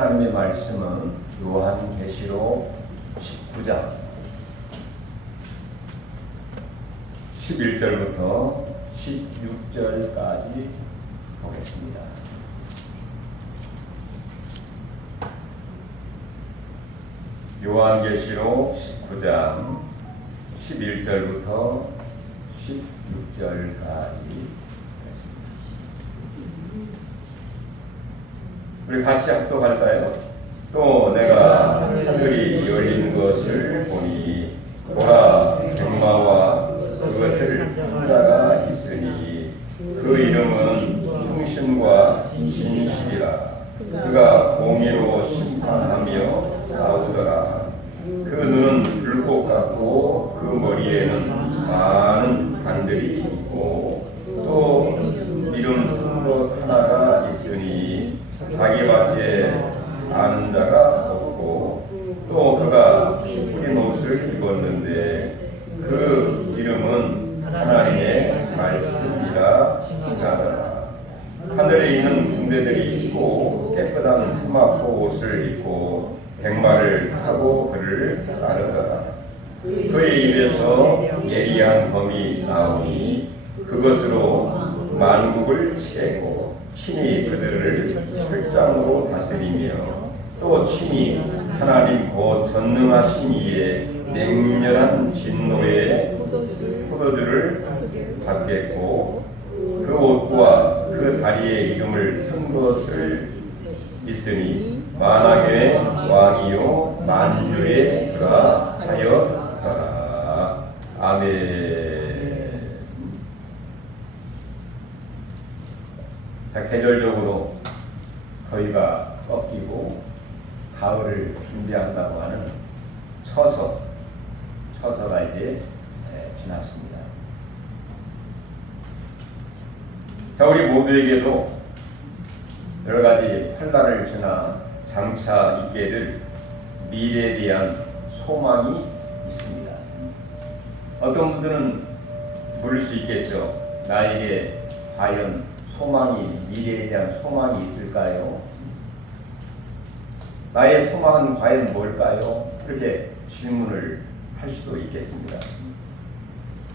하나님의 말씀은 요한계시록 19장 11절부터 16절까지 보겠습니다. 요한계시록 19장 11절부터 16절까지 우리 같이 합독할까요? 또 내가 하늘이 열린 것을 보니 보라 백마와 그것을 탄 자가 있으니 그 이름은 충신과 진실이라. 그가 공의로 심판하며 싸우더라. 그 눈은 불꽃 같고 그 머리에는 많은 관들이 있고 또 이름 것 하나가 있으니 자기밖에 아는 자가 없고 또 그가 흰 옷을 입었는데 그 이름은 하나님의 말씀이라 칭하더라. 하늘에 있는 군대들이 있고 깨끗한 사막 옷을 입고 백마를 타고 그를 따르더라. 그의 입에서 예리한 검이 나오니 그것으로 만국을 치고 친히 그들을 철장으로 다스리며 또 친히 하나님 곧 전능하신 이의 맹렬한 진노의 포도주를 받겠고 그 옷과 그 다리의 이름을 쓴 것을 있으니 만왕의 왕이요 만주의 주라 하였더라. 아멘. 자, 계절적으로 거의가 꺾이고 가을을 준비한다고 하는 처서가 이제 지났습니다. 자, 우리 모두에게도 여러 가지 환난을 지나 장차 있게 될 미래에 대한 소망이 있습니다. 어떤 분들은 물을 수 있겠죠. 나에게 과연 미래에 대한 소망이 있을까요? 나의 소망은 과연 뭘까요? 그렇게 질문을 할 수도 있겠습니다.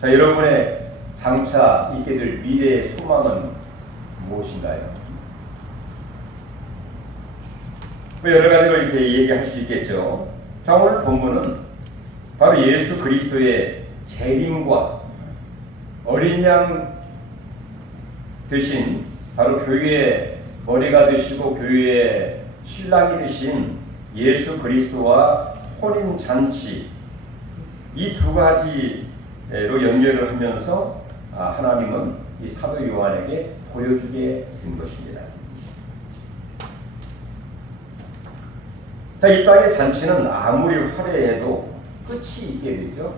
자, 여러분의 장차 있게 될 미래의 소망은 무엇인가요? 여러 가지로 이렇게 얘기할 수 있겠죠. 자, 오늘 본문은 바로 예수 그리스도의 재림과 어린 양 되신 바로 교회의 머리가 되시고 교회의 신랑이 되신 예수 그리스도와 혼인 잔치 이 두 가지로 연결을 하면서 하나님은 이 사도 요한에게 보여주게 된 것입니다. 자, 이 땅의 잔치는 아무리 화려해도 끝이 있게 되죠.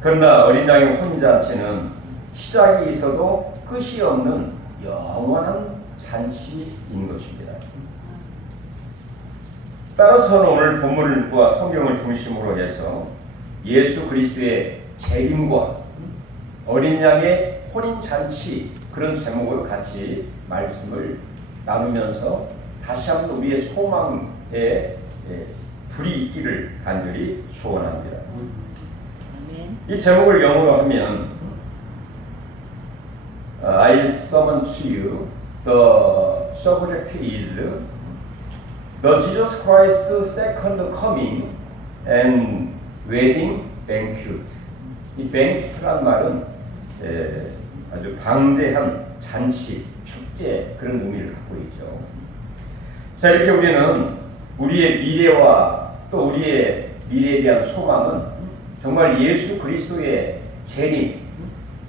그러나 어린 양의 혼인 잔치는 시작이 있어도 끝이 없는 영원한 잔치인 것입니다. 따라서 오늘 본문과 성경을 중심으로 해서 예수 그리스도의 재림과 어린 양의 혼인 잔치 그런 제목으로 같이 말씀을 나누면서 다시 한번 우리의 소망에 불이 있기를 간절히 소원합니다. 이 제목을 영어로 하면 I summon to you the subject is the Jesus Christ's second coming and wedding banquet. 이 banquet란 말은 아주 방대한 잔치, 축제 그런 의미를 갖고 있죠. 자, 이렇게 우리는 우리의 미래와 또 우리의 미래에 대한 소망은 정말 예수 그리스도의 재림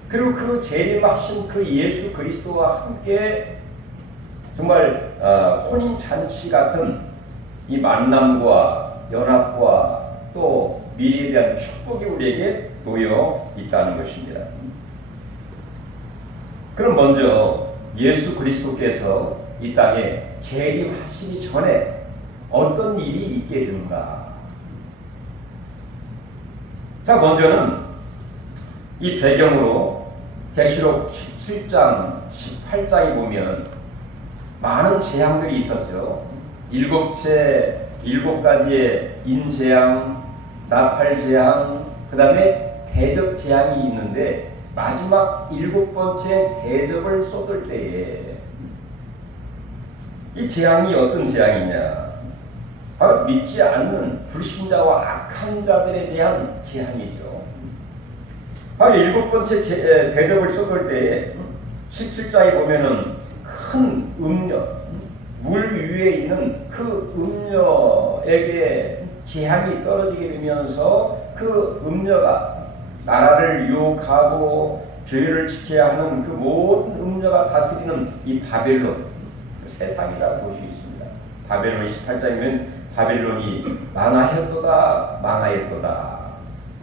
그리고 그 재림하신 그 예수 그리스도와 함께 정말 혼인 잔치 같은 이 만남과 연합과 또 미래에 대한 축복이 우리에게 놓여 있다는 것입니다. 그럼 먼저 예수 그리스도께서 이 땅에 재림하시기 전에 어떤 일이 있게 되는가? 자, 먼저는 이 배경으로 계시록 17장, 18장에 보면 많은 재앙들이 있었죠. 일곱 가지의 인재앙, 나팔재앙, 그 다음에 대접재앙이 있는데 마지막 일곱 번째 대접을 쏟을 때에 이 재앙이 어떤 재앙이냐? 바로 믿지 않는 불신자와 악한 자들에 대한 재앙이죠. 바로 일곱 번째 대접을 쏟을 때에 17장에 보면은 큰 음녀, 물 위에 있는 그 음녀에게 재앙이 떨어지게 되면서 그 음녀가 나라를 유혹하고 죄를 지켜야 하는 그 모든 음녀가 다스리는 이 바벨론, 세상이라고 볼 수 있습니다. 바벨론 18장이면 바벨론이 망하였도다.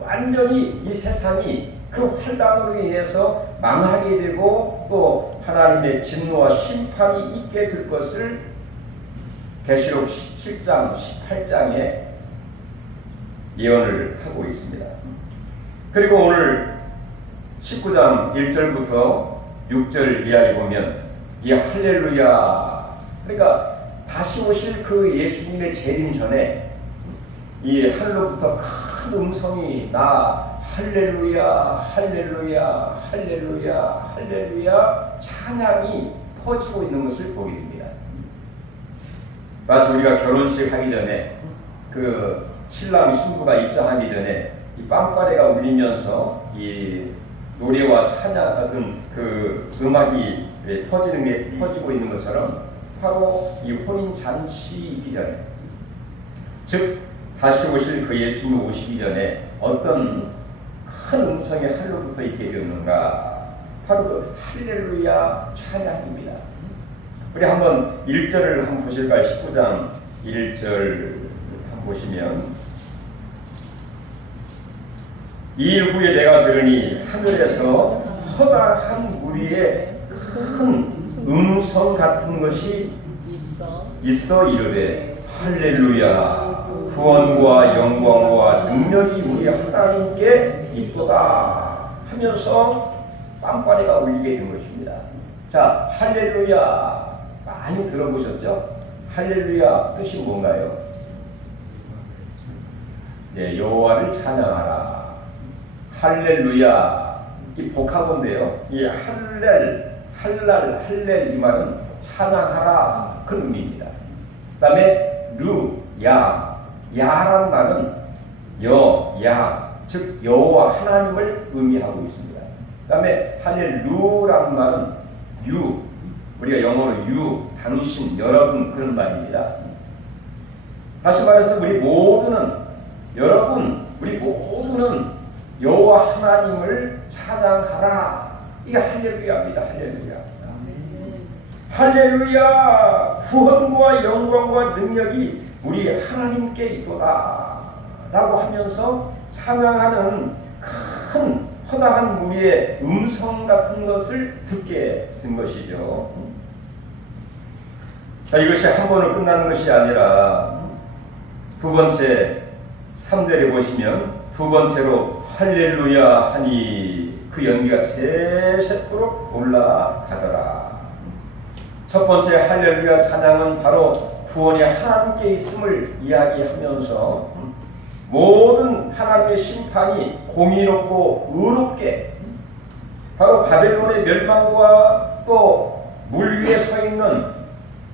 완전히 이 세상이 그 환란으로 인해서 망하게 되고 또 하나님의 진노와 심판이 있게 될 것을 계시록 17장, 18장에 예언을 하고 있습니다. 그리고 오늘 19장 1절부터 6절 이하에 보면 이 할렐루야, 그러니까 다시 오실 그 예수님의 재림 전에 이 하늘로부터 큰 음성이 나 할렐루야, 할렐루야, 할렐루야, 할렐루야 찬양이 퍼지고 있는 것을 보게 됩니다. 마치 우리가 결혼식 하기 전에 그 신랑 신부가 입장하기 전에 이 빵빠레가 울리면서 이 노래와 찬양 같은 그 음악이 퍼지고 있는 것처럼 바로 이 혼인 잔치이기 전에, 즉 다시 오실 그 예수님 오시기 전에 어떤 큰 음성이 하늘로부터 있게 되었는가? 바로 그 할렐루야 찬양입니다. 우리 한번 1절을 한번 보실까요? 19장 1절 한번 보시면, 이일 후에 내가 들으니 하늘에서 허다한 무리의 큰 음성 같은 것이 있어 이르되 할렐루야, 구원과 영광과 능력이 우리 하나님께 있도다 하면서 빵빠레가 울리게 된 것입니다. 자, 할렐루야 많이 들어보셨죠? 할렐루야 뜻이 뭔가요? 네, 여호와를 찬양하라. 할렐루야, 이 복합어인데요. 이 할렐 이 말은 찬양하라 그런 의미입니다. 그 다음에 야라는 말은 즉 여호와 하나님을 의미하고 있습니다. 그 다음에 할렐루라는 말은 우리가 영어로 당신, 여러분 그런 말입니다. 다시 말해서 우리 모두는 여호와 하나님을 찬양하라. 이게 할렐루야입니다. 할렐루야, 구원과 영광과 능력이 우리 하나님께 있도다 라고 하면서 찬양하는 큰 허다한 무리의 음성 같은 것을 듣게 된 것이죠. 자, 이것이 한 번으로 끝나는 것이 아니라 두 번째 3절에 보시면 두 번째로 할렐루야 하니 그 연기가 세세토록 올라가더라. 첫 번째 할렐루야 찬양은 바로 구원이 하나님께 있음을 이야기하면서 모든 하나님의 심판이 공의롭고 의롭게 바로 바벨론의 멸망과 또 물 위에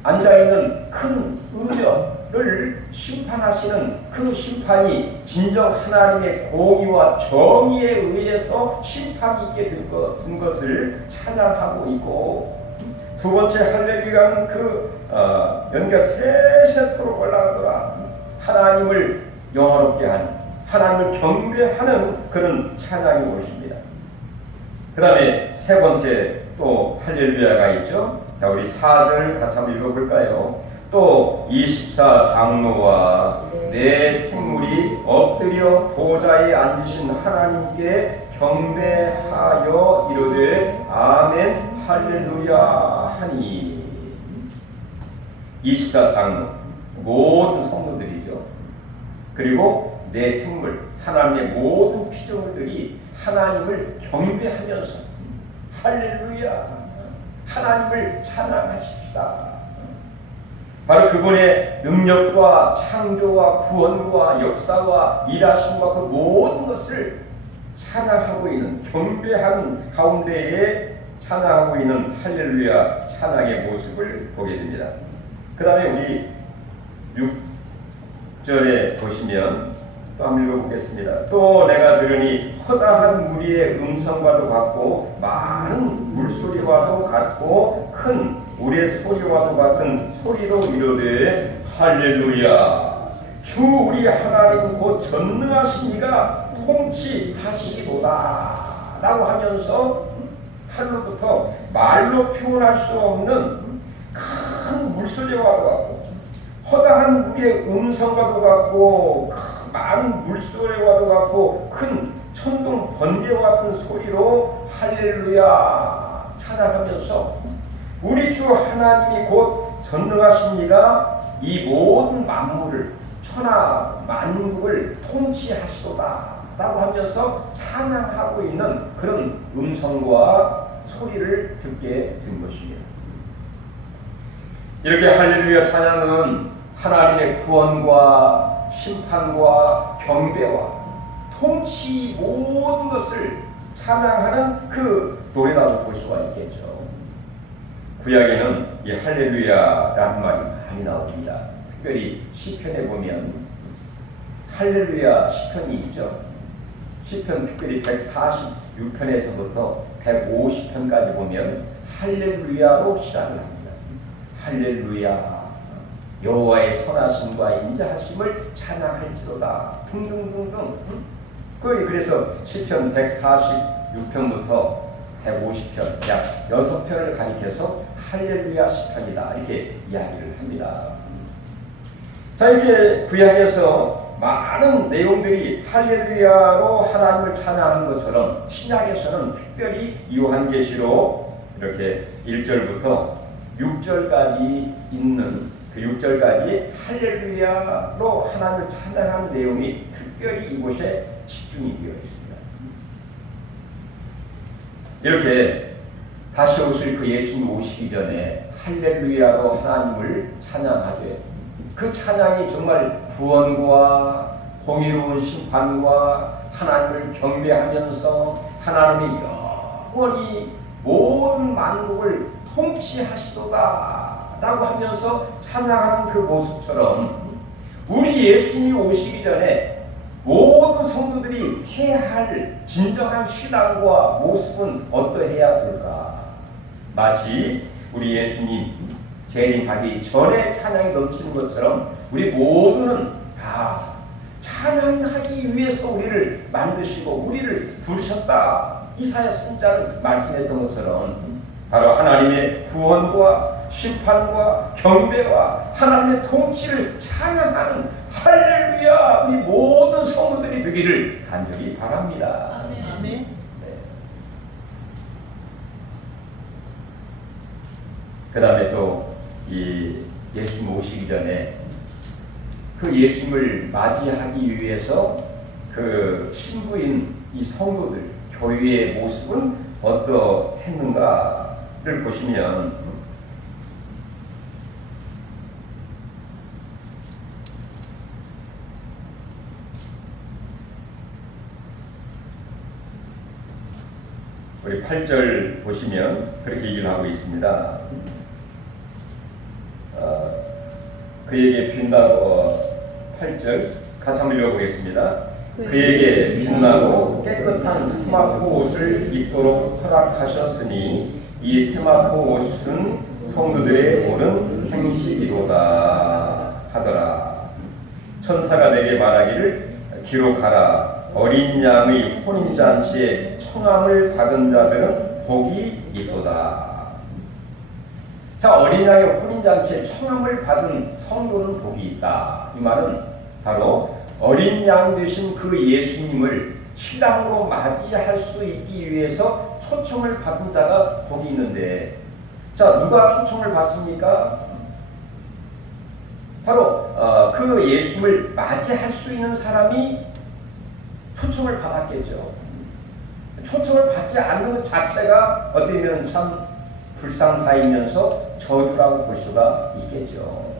앉아있는 큰 음녀를 심판하시는 그 심판이 진정 하나님의 공의와 정의에 의해서 심판이 있게 된 것을 찬양하고 있고, 두 번째 할렐루야는 그 연기가 세세토록 올라가더라. 하나님을 영화롭게 하는, 하나님을 경배하는 그런 찬양이 오십니다. 그 다음에 세 번째 또 할렐루야가 있죠. 자, 우리 4절 같이 한번 읽어볼까요? 또 24장로와 내 생물이 엎드려 보좌에 앉으신 하나님께 경배하여 이르되 아멘 할렐루야 하니. 24장로 모든 성도들이죠. 그리고 내 생물 하나님의 모든 피조물들이 하나님을 경배하면서 할렐루야 하나님을 찬양하십시다. 바로 그분의 능력과 창조와 구원과 역사와 일하심과 그 모든 것을 찬양하고 있는, 경배하는 가운데에 찬양하고 있는 할렐루야 찬양의 모습을 보게 됩니다. 그 다음에 우리 6절에 보시면 또 한번 읽어보겠습니다. 또 내가 들으니 허다한 무리의 음성과도 같고 많은 물소리와도 같고 큰 우리의 소리와도 같은 소리로 이르되 할렐루야 주 우리 하나님 곧 전능하신 이가 통치하시리로다 라고 하면서 하늘로부터 말로 표현할 수 없는 큰 물소리와도 같고 허다한 무리의 음성과도 같고 많은 물소리와도 같고 큰 천둥 번개와 같은 소리로 할렐루야 찬양하면서 우리 주 하나님이 곧 전능하신 이가 이 모든 만물을 천하 만국을 통치하시도다 라고 하면서 찬양하고 있는 그런 음성과 소리를 듣게 된 것입니다. 이렇게 할렐루야 찬양은 하나님의 구원과 심판과 경배와 통치 모든 것을 찬양하는 그 노래라고 볼 수가 있겠죠. 구약에는 이 할렐루야라는 말이 많이 나옵니다. 특별히 시편에 보면 할렐루야 시편이 있죠. 시편 특별히 146편에서부터 150편까지 보면 할렐루야로 시작을 합니다. 할렐루야 여호와의 선하심과 인자하심을 찬양할지로다 등등등등. 그래서 시편 146편부터 150편 약 6편을 가리켜서 할렐루야 시편이다 이렇게 이야기를 합니다. 자, 이렇게 구약에서 많은 내용들이 할렐루야로 하나님을 찬양하는 것처럼 신약에서는 특별히 요한계시록 이렇게 1절부터 6절까지 있는 그 6절까지 할렐루야로 하나님을 찬양하는 내용이 특별히 이곳에 집중이 되어 있습니다. 이렇게 다시 오실 그 예수님 오시기 전에 할렐루야로 하나님을 찬양하되 그 찬양이 정말 구원과 공의로운 심판과 하나님을 경배하면서 하나님의 영원히 모든 만국을 통치하시도다 라고 하면서 찬양하는 그 모습처럼 우리 예수님이 오시기 전에 모든 성도들이 해야 할 진정한 신앙과 모습은 어떠해야 될까? 마치 우리 예수님 재림하기 전에 찬양이 넘치는 것처럼 우리 모두는 다 찬양하기 위해서 우리를 만드시고 우리를 부르셨다. 이사야 선지자는 말씀했던 것처럼 바로 하나님의 구원과 심판과 경배와 하나님의 통치를 찬양하는 할렐루야 우리 모든 성도들이 되기를 간절히 바랍니다. 아멘. 네. 그 다음에 또 이 예수님 오시기 전에 그 예수님을 맞이하기 위해서 그 신부인 이 성도들 교회의 모습은 어떠했는가를 보시면 우리 8절 보시면 그렇게 얘기를 하고 있습니다. 그에게 빛나고 8절 같이 한번 읽어보겠습니다. 그에게 빛나고 깨끗한 스마트 옷을 입도록 허락하셨으니 이 스마트 옷은 성도들의 옳은 행실이로다 하더라. 천사가 내게 말하기를 기록하라. 어린 양의 혼인잔치에 청함을 받은 자들은 복이 있도다. 자, 어린 양의 혼인잔치에 청함을 받은 성도는 복이 있다. 이 말은 바로 어린 양 되신 그 예수님을 신랑으로 맞이할 수 있기 위해서 초청을 받은 자가 복이 있는데, 자, 누가 초청을 받습니까? 바로 그 예수님을 맞이할 수 있는 사람이 초청을 받았겠죠. 초청을 받지 않는 것 자체가 어떻게 보면 참 불상사이면서 저주라고 볼 수가 있겠죠.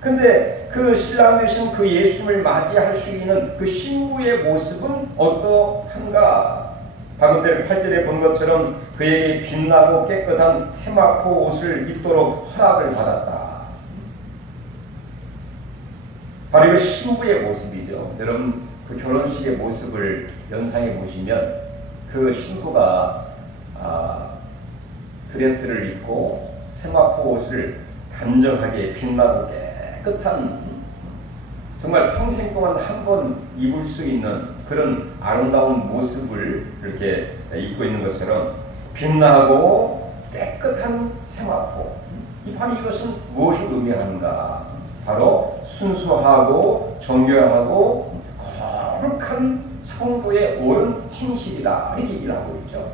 근데 그 신랑 되신 그 예수님을 맞이할 수 있는 그 신부의 모습은 어떠한가? 방금 전에 8절에 본 것처럼 그에게 빛나고 깨끗한 세마포 옷을 입도록 허락을 받았다. 바로 이 신부의 모습이죠. 여러분 그 결혼식의 모습을 연상해 보시면 그 신부가 드레스를 입고 세마포 옷을 단정하게 빛나고 깨끗한 정말 평생 동안 한 번 입을 수 있는 그런 아름다운 모습을 이렇게 입고 있는 것처럼 빛나고 깨끗한 세마포. 바로 이것은 무엇을 의미하는가? 바로 순수하고 정결하고 거룩한 성도의 옳은 행실이다. 이렇게 얘기를 하고 있죠.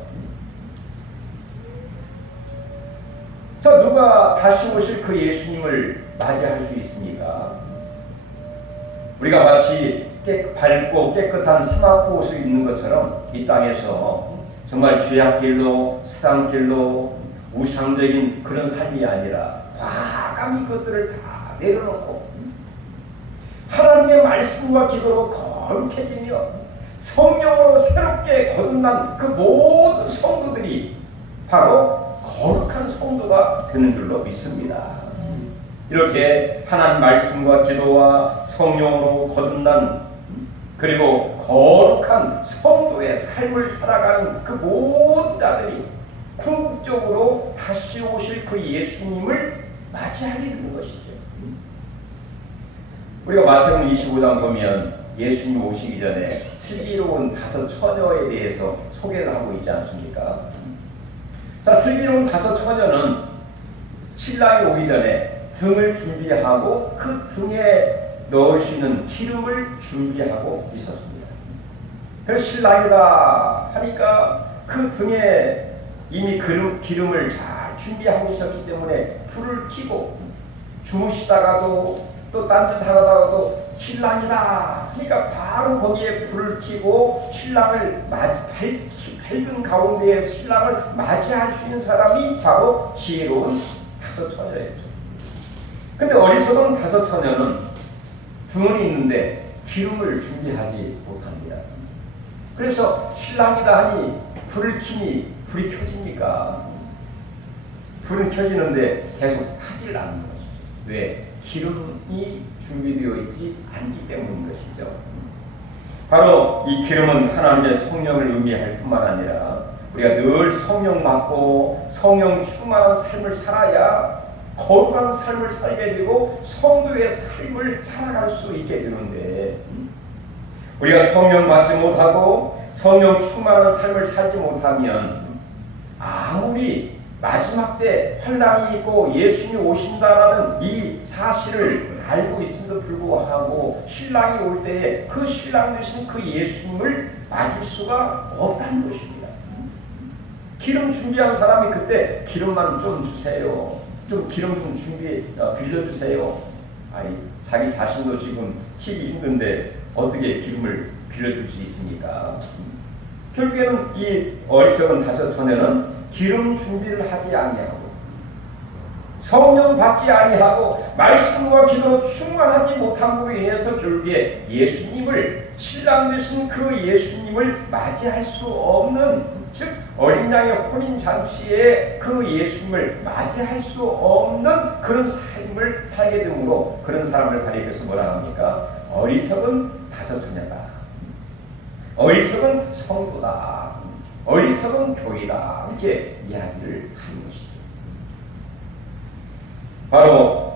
자, 누가 다시 오실 그 예수님을 맞이할 수 있습니까? 우리가 마치 밝고 깨끗한 세마포 옷을 입는 것처럼 이 땅에서 정말 죄악길로 세상길로 우상적인 그런 삶이 아니라 과감히 그것들을 다 내려놓고 하나님의 말씀과 기도로 거룩해지며 성령으로 새롭게 거듭난 그 모든 성도들이 바로 거룩한 성도가 되는 줄로 믿습니다. 이렇게 하나님 말씀과 기도와 성령으로 거듭난 그리고 거룩한 성도의 삶을 살아가는 그 모든 자들이 궁극적으로 다시 오실 그 예수님을 맞이하게 되는 것이죠. 우리가 마태복음 25장 보면 예수님 오시기 전에 슬기로운 5 처녀에 대해서 소개를 하고 있지 않습니까? 자, 슬기로운 5 처녀는 신랑이 오기 전에 등을 준비하고 그 등에 넣을 수 있는 기름을 준비하고 있었습니다. 그래서 신랑이다 하니까 그 등에 이미 기름을 잘 준비하고 있었기 때문에 불을 켜고 주무시다가도 또 딴짓 하다가도 신랑이다 하니까 바로 거기에 불을 켜고 신랑을 밝은 가운데에 신랑을 맞이할 수 있는 사람이 바로 지혜로운 5 처녀였죠. 근데 어리석은 5 처녀는 등은 있는데 기름을 준비하지 못합니다. 그래서 신랑이다 하니 불을 켜니 불이 켜집니까? 불은 켜지는데 계속 타질 않는 것이죠. 왜? 기름이 준비되어 있지 않기 때문인 것이죠. 바로 이 기름은 하나님의 성령을 의미할 뿐만 아니라 우리가 늘 성령 받고 성령 충만한 삶을 살아야 거룩한 삶을 살게 되고 성도의 삶을 살아갈 수 있게 되는데 우리가 성령 받지 못하고 성령 충만한 삶을 살지 못하면 아무리 마지막 때 환난이 있고 예수님이 오신다라는 이 사실을 알고 있음에도 불구하고 신랑이 올 때에 그 신랑 되신 그 예수님을 맞을 수가 없다는 것입니다. 기름 준비한 사람이 그때 기름만 좀 주세요. 좀 기름 좀 빌려주세요. 아니, 자기 자신도 지금 키기 힘든데 어떻게 기름을 빌려줄 수 있습니까? 결국에는 이 어리석은 5 처녀는 기름 준비를 하지 아니하고 성령 받지 아니하고 말씀과 기도로 충만하지 못함으로 인해서 결국에 예수님을 신랑 되신 그 예수님을 맞이할 수 없는 즉 어린 양의 혼인 잔치에 그 예수님을 맞이할 수 없는 그런 삶을 살게 되므로 그런 사람을 가리켜서 뭐라 합니까? 어리석은 5 처녀다. 어리석은 성도다. 어리석은 교회다. 이렇게 이야기를 하는 것이죠. 바로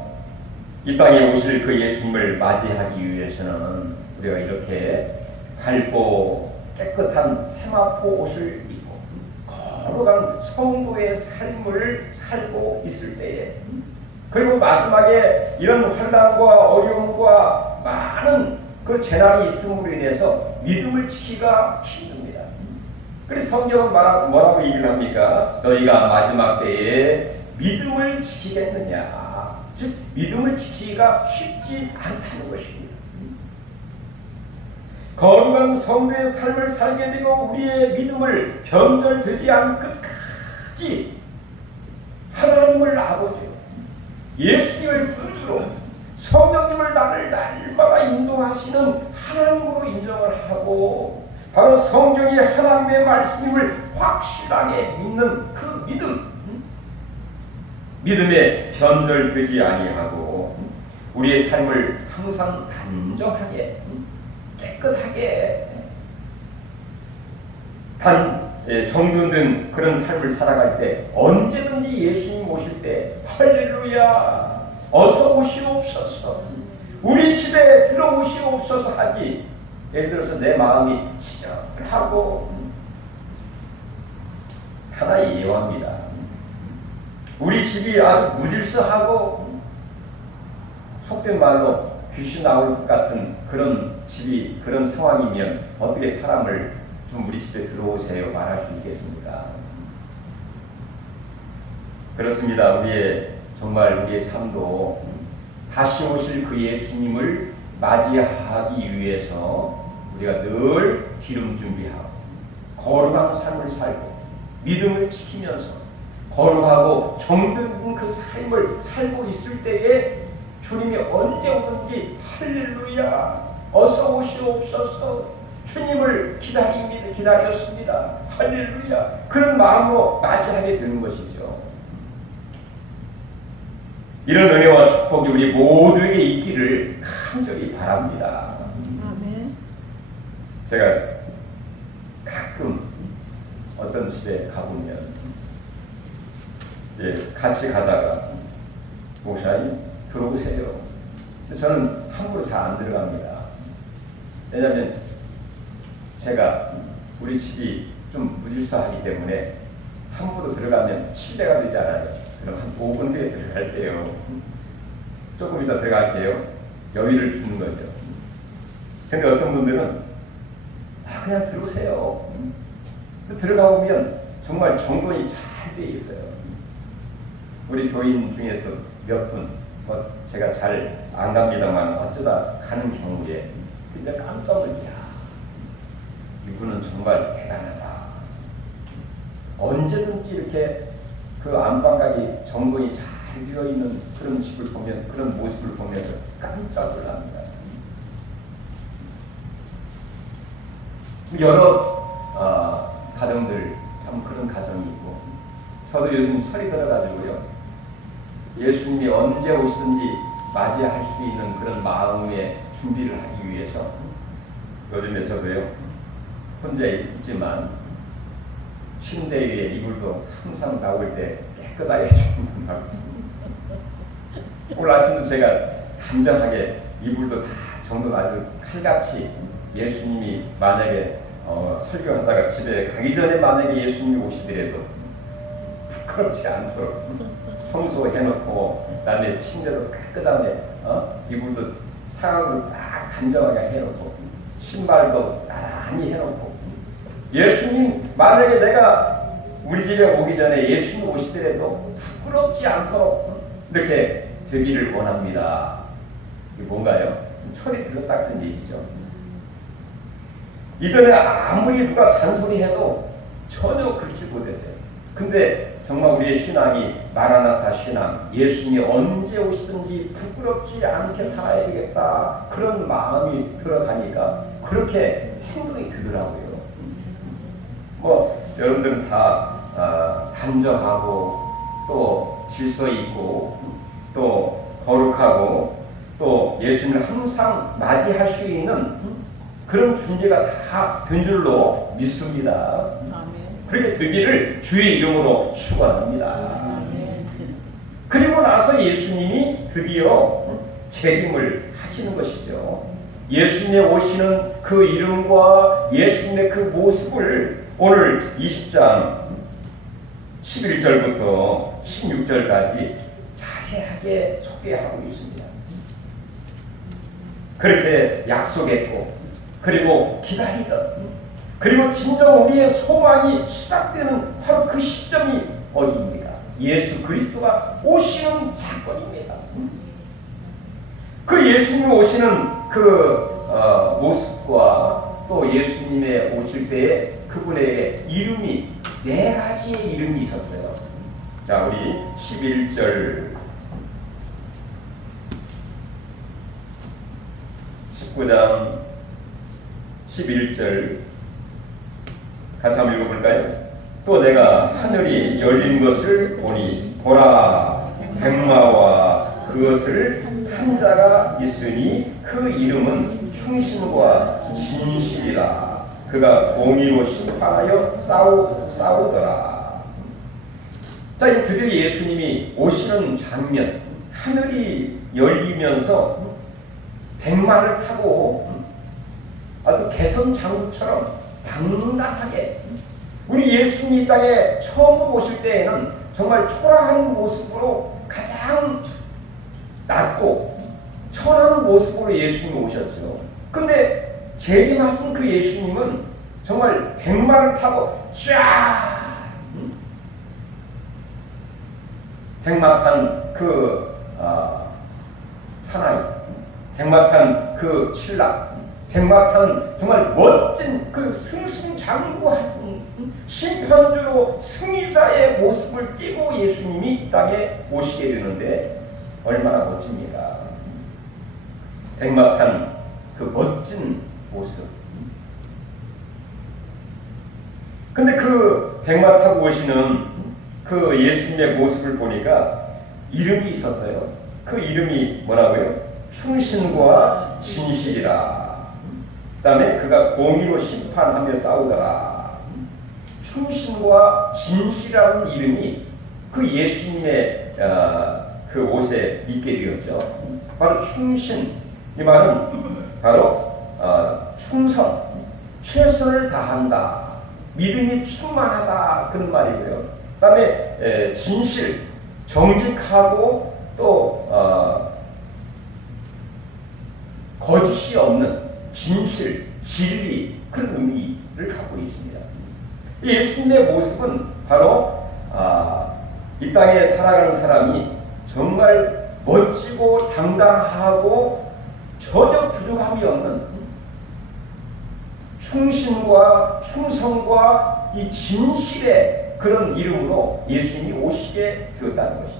이 땅에 오실 그 예수님을 맞이하기 위해서는 우리가 이렇게 밝고 깨끗한 세마포 옷을 입고 거룩한 성도의 삶을 살고 있을 때에 그리고 마지막에 이런 환난과 어려움과 많은 그 재난이 있음으로 인해서 믿음을 지키기가 힘듭니다. 그래서 성경은 뭐라고 얘기를 합니까? 너희가 마지막 때에 믿음을 지키겠느냐? 즉 믿음을 지키기가 쉽지 않다는 것입니다. 거룩한 성도의 삶을 살게 되고 우리의 믿음을 변절되지 않은 끝까지 하나님을 아버지로 예수님을 구주로 성령님을 나를 날마다 인도하시는 하나님으로 인정을 하고 바로 성경이 하나님의 말씀임을 확실하게 믿는 그 믿음에 변절되지 아니하고 우리의 삶을 항상 단정하게 깨끗하게 정돈된 그런 삶을 살아갈 때 언제든지 예수님 오실 때 할렐루야 어서 오시옵소서 우리 집에 들어오시옵소서 하지. 예를 들어서 내 마음이 지적하고 하나의 예화입니다. 우리 집이 아주 무질서하고 속된 말로 귀신 나올 것 같은 그런 집이 그런 상황이면 어떻게 사람을 좀 우리 집에 들어오세요 말할 수 있겠습니까? 그렇습니다. 정말 우리의 삶도 다시 오실 그 예수님을 맞이하기 위해서 우리가 늘 기름 준비하고 거룩한 삶을 살고 믿음을 지키면서 거룩하고 정든 그 삶을 살고 있을 때에 주님이 언제 오든지 할렐루야 어서 오시옵소서 주님을 기다렸습니다. 할렐루야 그런 마음으로 맞이하게 되는 것이죠. 이런 은혜와 축복이 우리 모두에게 있기를 간절히 바랍니다. 아멘. 제가 가끔 어떤 집에 가보면 이제 같이 가다가 목사님 들어오세요. 저는 함부로 잘 안 들어갑니다. 왜냐하면 제가 우리 집이 좀 무질서하기 때문에 함부로 들어가면 실례가 되지 않아요. 그럼 한 5분 뒤에 들어갈게요. 조금 이따 들어갈게요. 여유를 주는 거죠. 근데 어떤 분들은 그냥 들어오세요. 들어가 보면 정말 정돈이 잘 돼 있어요. 우리 교인 중에서 몇 분, 제가 잘 안 갑니다만 어쩌다 가는 경우에 근데 깜짝 놀랍니다. 이분은 정말 대단하다. 언제든지 이렇게 그 안방각이 정돈이 잘 되어 있는 그런 집을 보면 그런 모습을 보면서 깜짝 놀랍니다. 여러 가정들 참 그런 가정이 있고 저도 요즘 철이 들어가지고요 예수님이 언제 오시든지 맞이할 수 있는 그런 마음의 준비를 하기 위해서 요즘에 저도요 혼자 있지만 침대 위에 이불도 항상 나올 때 깨끗하게 정돈하고 오늘 아침도 제가 단정하게 이불도 다 정돈 아주 칼같이 예수님이 만약에 설교하다가 집에 가기 전에 만약에 예수님이 오시더라도 부끄럽지 않도록 청소해놓고 그다음에 침대도 깨끗하게 이불도 상황으로 딱 단정하게 해놓고 신발도 나란히 해놓고 예수님 만약에 내가 우리 집에 오기 전에 예수님 오시더라도 부끄럽지 않도록 이렇게 되기를 원합니다. 이게 뭔가요? 철이 들었다 그런 얘기죠. 이전에 아무리 누가 잔소리해도 전혀 그렇지 못했어요. 근데 정말 우리의 신앙이 마라나타 신앙, 예수님이 언제 오시든지 부끄럽지 않게 살아야 되겠다 그런 마음이 들어가니까 그렇게 행동이 되더라고요. 여러분들은 다 단정하고 또 질서 있고 또 거룩하고 또 예수님을 항상 맞이할 수 있는 그런 준비가 다 된 줄로 믿습니다. 그렇게 되기를 주의 이름으로 축원합니다. 그리고 나서 예수님이 드디어 재림을 하시는 것이죠. 예수님의 오시는 그 이름과 예수님의 그 모습을 오늘 20장 11절부터 16절까지 자세하게 소개하고 있습니다. 그렇게 약속했고 그리고 기다리던 그리고 진정 우리의 소망이 시작되는 바로 그 시점이 어디입니까? 예수 그리스도가 오시는 사건입니다. 그 예수님 오시는 그 모습과 또 예수님의 오실 때에 그분의 이름이 4가지의 이름이 있었어요. 자, 우리 11절 19장 11절 같이 한번 읽어볼까요? 또 내가 하늘이 열린 것을 보니 보라 백마와 그것을 탄 자가 있으니 그 이름은 충신과 진실이라. 그가 공의로 심판하여 싸우더라. 자, 이제 드디어 예수님이 오시는 장면, 하늘이 열리면서 백마를 타고 아주 개선장구처럼 당당하게, 우리 예수님이 이 땅에 처음 오실 때에는 정말 초라한 모습으로 가장 낮고 천한 모습으로 예수님이 오셨죠. 근데 재림하신 그 예수님은 정말 백마를 타고 쫙, 백마 탄 그 사나이, 백마 탄 그 신랑, 백마 탄 정말 멋진 그 승승장구하신 심판주로 승리자의 모습을 띠고 예수님이 이 땅에 오시게 되는데 얼마나 멋집니까? 백마 탄 그 멋진 모습. 근데 그 백마 타고 오시는 그 예수님의 모습을 보니까 이름이 있었어요. 그 이름이 뭐라고요? 충신과 진실이라. 그 다음에 그가 공의로 심판하며 싸우더라. 충신과 진실이라는 이름이 그 예수님의 그 옷에 있게 되었죠. 바로 충신, 이 말은 바로 충성, 최선을 다한다, 믿음이 충만하다, 그런 말이고요. 그 다음에 진실, 정직하고 또 거짓이 없는 진실, 진리, 그런 의미를 갖고 있습니다. 예수님의 모습은 바로 이 땅에 살아가는 사람이 정말 멋지고 당당하고 전혀 부족함이 없는 충신과 충성과 이 진실의 그런 이름으로 예수님이 오시게 되었다는 것이죠.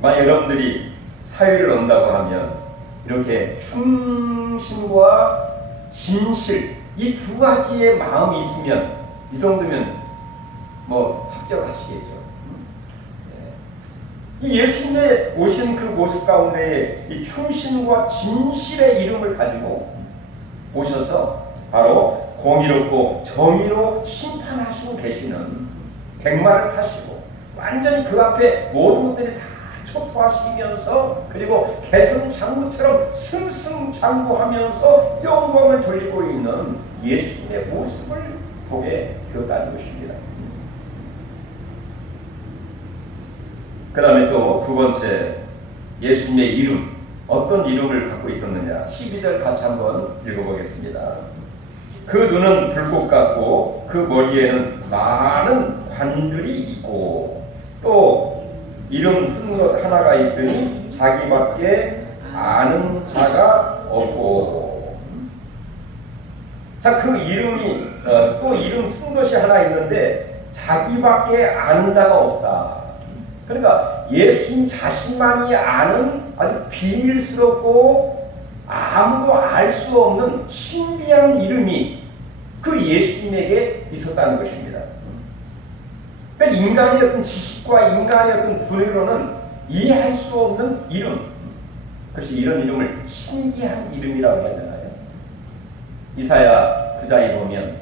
만약 여러분들이 사회를 논다고 하면 이렇게 충신과 진실, 이 두 가지의 마음이 있으면 이 정도면 뭐 합격하시겠죠. 이 예수님의 오신 그 모습 가운데 이 충신과 진실의 이름을 가지고 오셔서 바로 공의롭고 정의로 심판하시고 계시는 백마를 타시고 완전히 그 앞에 모든 것들이 다 초토화시키면서 그리고 개선장구처럼 승승장구하면서 영광을 돌리고 있는 예수님의 모습을 보게 되었다는 것입니다. 그 다음에 또 두 번째, 예수님의 이름, 어떤 이름을 갖고 있었느냐. 12절 같이 한번 읽어보겠습니다. 그 눈은 불꽃 같고 그 머리에는 많은 관들이 있고 또 이름 쓴 것 하나가 있으니 자기밖에 아는 자가 없고. 자, 그 이름이 또 이름 쓴 것이 하나 있는데 자기밖에 아는 자가 없다. 그러니까 예수님 자신만이 아는 아주 비밀스럽고 아무도 알 수 없는 신비한 이름이 그 예수님에게 있었다는 것입니다. 그러니까 인간의 어떤 지식과 인간의 어떤 분해로는 이해할 수 없는 이름, 그것이 이런 이름을 신기한 이름이라고 하잖아요. 이사야 9장에 보면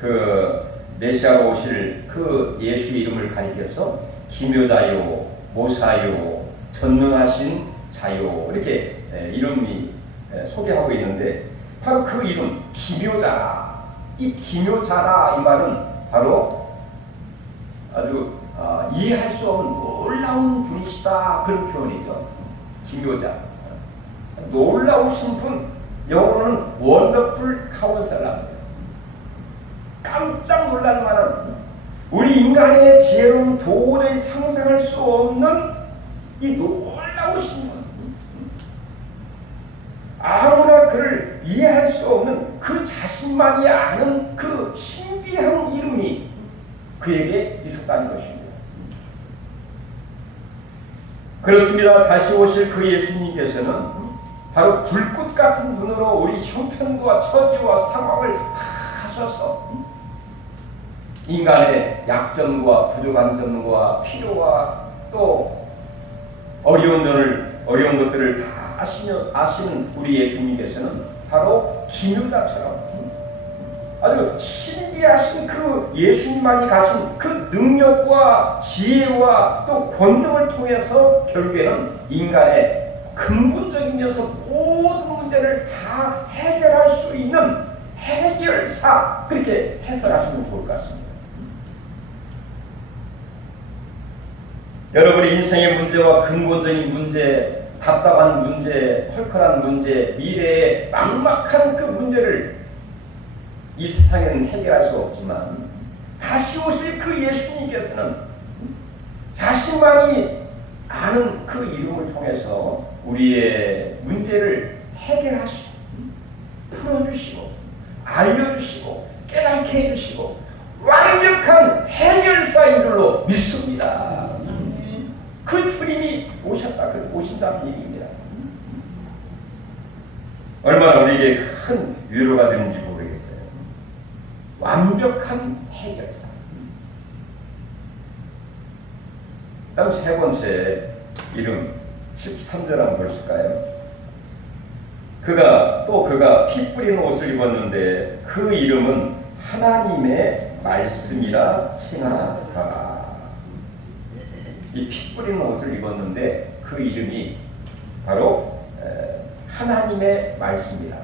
그 메시아가 오실 그 예수의 이름을 가리켜서 기묘자요, 모사요, 전능하신 자요, 이렇게 이름이 소개하고 있는데 바로 그 이름 기묘자라. 이 기묘자라 이 말은 바로 아주 이해할 수 없는 놀라운 분이시다, 그런 표현이죠. 기묘자, 놀라우신 분, 영어로는 원더풀 카운셀러입니다. 깜짝 놀랄 만한, 우리 인간의 지혜로는 도저히 상상할 수 없는 이 놀라우신 분, 아무나 그를 이해할 수 없는 그 자신만이 아는 그 신비한 이름이 그에게 있었다는 것입니다. 그렇습니다. 다시 오실 그 예수님께서는 바로 불꽃 같은 눈으로 우리 형편과 처지와 상황을 다 하셔서 인간의 약점과 부족한 점과 필요와 또 어려운 것들을 다 아시는 우리 예수님께서는 바로 기묘자처럼 아주 신비하신 그 예수님만이 가신 그 능력과 지혜와 또 권능을 통해서 결국에는 인간의 근본적이면서 모든 문제를 다 해결할 수 있는 해결사, 그렇게 해석하시면 좋을 것 같습니다. 여러분의 인생의 문제와 근본적인 문제, 답답한 문제, 컬컬한 문제, 미래의 막막한 그 문제를 이 세상에는 해결할 수 없지만 다시 오실 그 예수님께서는 자신만이 아는 그 이름을 통해서 우리의 문제를 해결하시고 풀어주시고 알려주시고 깨닫게 해주시고 완벽한 해결사인 줄로 믿습니다. 그 주님이 오신다는 얘기입니다. 얼마나 우리에게 큰 위로가 되는지 모르겠어요. 완벽한 해결사. 다음 세 번째 이름 13절 한번 보실까요? 그가 피 뿌린 옷을 입었는데 그 이름은 하나님의 말씀이라 칭하더라. 이 피 뿌린 옷을 입었는데 그 이름이 바로 하나님의 말씀이라.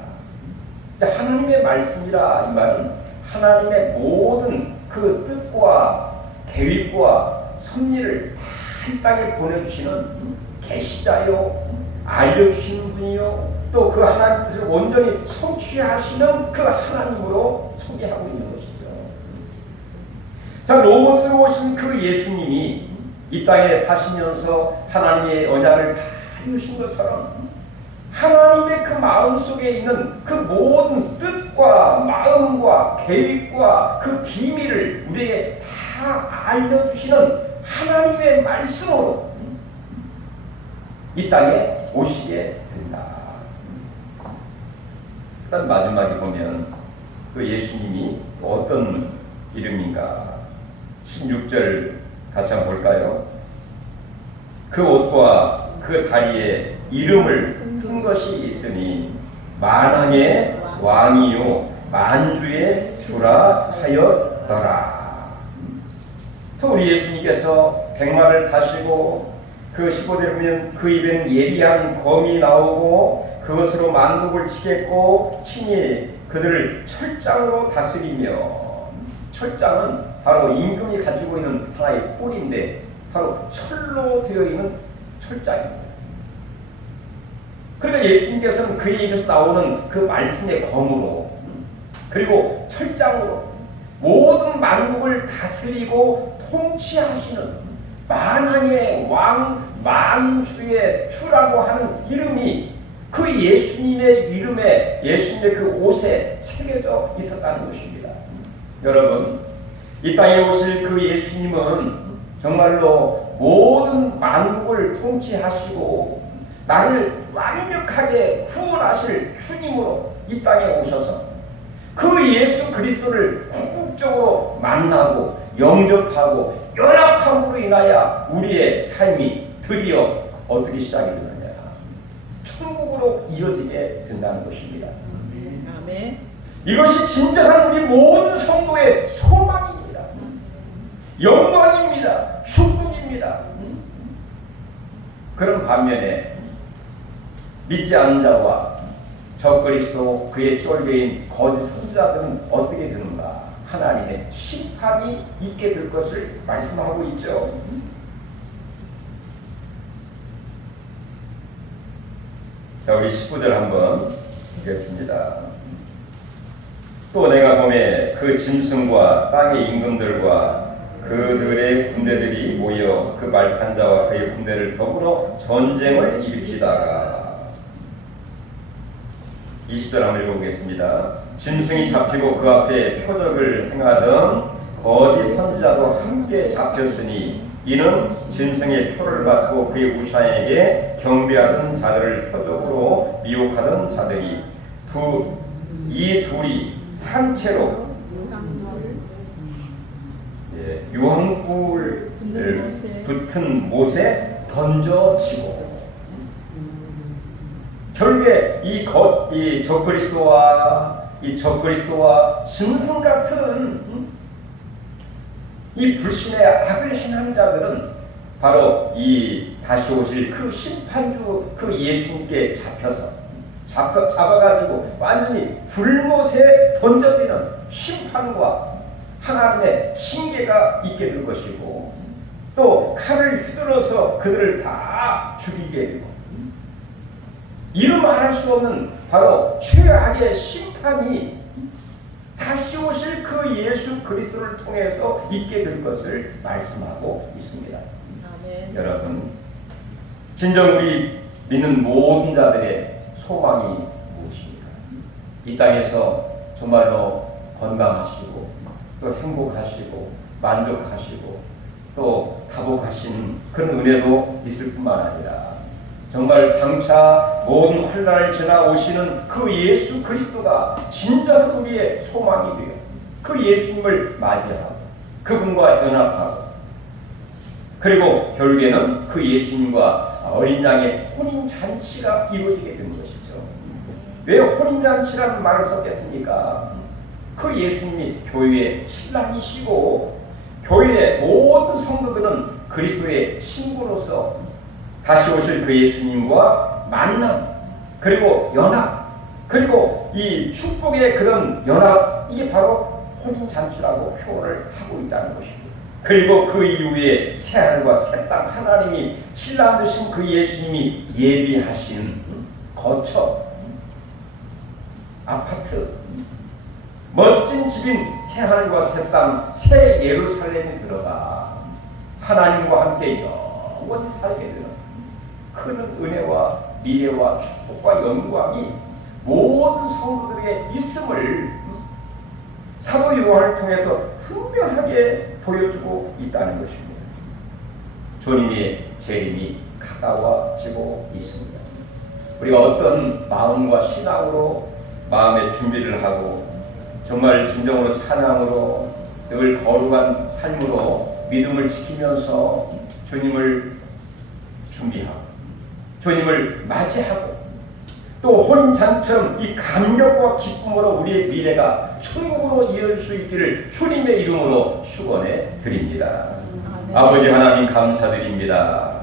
하나님의 말씀이라 이 말은 하나님의 모든 그 뜻과 계획과 섭리를 다 이 땅에 보내주시는 계시자요, 알려주시는 분이요, 또 그 하나님 뜻을 온전히 성취하시는 그 하나님으로 소개하고 있는 것이죠. 자, 로봇으로 오신 그 예수님이 이 땅에 사시면서 하나님의 언약을 다 이루신 것처럼 하나님의 그 마음 속에 있는 그 모든 뜻과 마음과 계획과 그 비밀을 우리에게 다 알려주시는 하나님의 말씀으로 이 땅에 오시게 된다. 그다음 마지막에 보면 그 예수님이 어떤 이름인가 16절 같이 한번 볼까요? 그 옷과 그 다리에 이름을 쓴 것이 있으니 만왕의 왕이요 만주의 주라 하였더라. 또 우리 예수님께서 백마를 타시고 그 15절에 보면 그 입에는 예리한 검이 나오고 그것으로 만국을 치겠고 친히 그들을 철장으로 다스리며, 철장은 바로 임금이 가지고 있는 하나의 뿔인데 바로 철로 되어 있는 철장입니다. 그러니까 예수님께서는 그의 입에서 나오는 그 말씀의 검으로 그리고 철장으로 모든 만국을 다스리고 통치하시는 만왕의 왕 만주의 주라고 하는 이름이 그 예수님의 이름에, 예수님의 그 옷에 새겨져 있었다는 것입니다. 여러분, 이 땅에 오실 그 예수님은 정말로 모든 만국을 통치하시고 나를 완벽하게 구원하실 주님으로 이 땅에 오셔서 그 예수 그리스도를 궁극적으로 만나고 영접하고 연합함으로 인하여 우리의 삶이 드디어 어떻게 시작이 되느냐, 천국으로 이어지게 된다는 것입니다. 아멘. 이것이 진정한 우리 모든 성도의 소망입니다. 영광입니다. 축복입니다. 그런 반면에 믿지 않는 자와 적그리스도 그의 쫄개인 거짓 선지자들은 어떻게 되는가? 하나님의 심판이 있게 될 것을 말씀하고 있죠. 자, 우리 19절 한번 보겠습니다. 또 내가 보매 그 짐승과 땅의 임금들과 그들의 군대들이 모여 그 말탄 자와 그의 군대를 더불어 전쟁을 일으키다가 20절 한번 읽어보겠습니다. 짐승이 잡히고 그 앞에 표적을 행하던 거짓 선지자도 함께 잡혔으니 이는 진승의 표를 받고 그의 우상에게 경배하던 자들을 표적으로 미혹하던 자들이 이 둘이 산채로 유황불을 붙은 못에 던져지고, 결국에 이 적그리스도와 짐승 같은 이 불신의 악을 행하는 자들은 바로 이 다시 오실 그 심판주 그 예수님께 잡아가지고 완전히 불못에 던져지는 심판과 하나님의 징계가 있게 될 것이고, 또 칼을 휘둘러서 그들을 다 죽이게 되고, 이루 말할 수 없는 바로 최악의 심판이 다시 오실 그 예수 그리스도를 통해서 있게 될 것을 말씀하고 있습니다. 아멘. 여러분, 진정 우리 믿는 모든 자들의 소망이 무엇입니까? 이 땅에서 정말로 건강하시고 또 행복하시고 만족하시고 또 다복하신 그런 은혜도 있을 뿐만 아니라, 정말 장차 모든 환난을 지나 오시는 그 예수 그리스도가 진짜 우리의 소망이 되어 그 예수님을 맞이하고 그분과 연합하고, 그리고 결국에는 그 예수님과 어린 양의 혼인 잔치가 이루어지게 된 것이죠. 왜 혼인 잔치라는 말을 썼겠습니까? 그 예수님이 교회의 신랑이시고 교회의 모든 성도들은 그리스도의 신부로서 다시 오실 그 예수님과 만남, 그리고 연합, 그리고 이 축복의 그런 연합, 이게 바로 혼인잔치라고 표현을 하고 있다는 것입니다. 그리고 그 이후에 새하늘과 새 땅, 하나님이 신랑 되신 그 예수님이 예비하신 거처, 아파트, 멋진 집인 새하늘과 새 땅, 새 예루살렘에 들어가 하나님과 함께 영원히 살게 되는 큰 은혜와 미래와 축복과 영광이 모든 성도들에게 있음을 사도 요한을 통해서 분명하게 보여주고 있다는 것입니다. 주님의 재림이 가까워지고 있습니다. 우리가 어떤 마음과 신앙으로 마음의 준비를 하고 정말 진정으로 찬양으로 늘 거룩한 삶으로 믿음을 지키면서 주님을 준비하고 주님을 맞이하고 또 혼인잔처럼 이 감격과 기쁨으로 우리의 미래가 천국으로 이어질 수 있기를 주님의 이름으로 축원해 드립니다. 아버지 하나님 감사드립니다.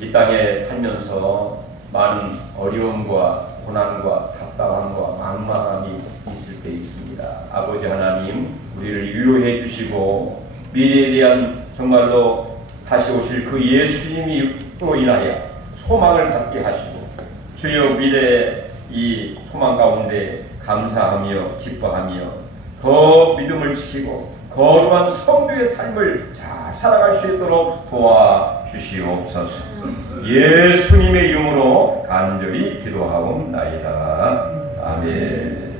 이 땅에 살면서 많은 어려움과 고난과 답답함과 막막함이 있을 때 있습니다. 아버지 하나님, 우리를 위로해 주시고 미래에 대한 정말로 다시 오실 그 예수님으로 인하여 소망을 갖게 하시고 주여 미래의 이 소망 가운데 감사하며 기뻐하며 더 믿음을 지키고 거룩한 성도의 삶을 잘 살아갈 수 있도록 도와주시옵소서. 예수님의 이름으로 간절히 기도하옵나이다. 아멘.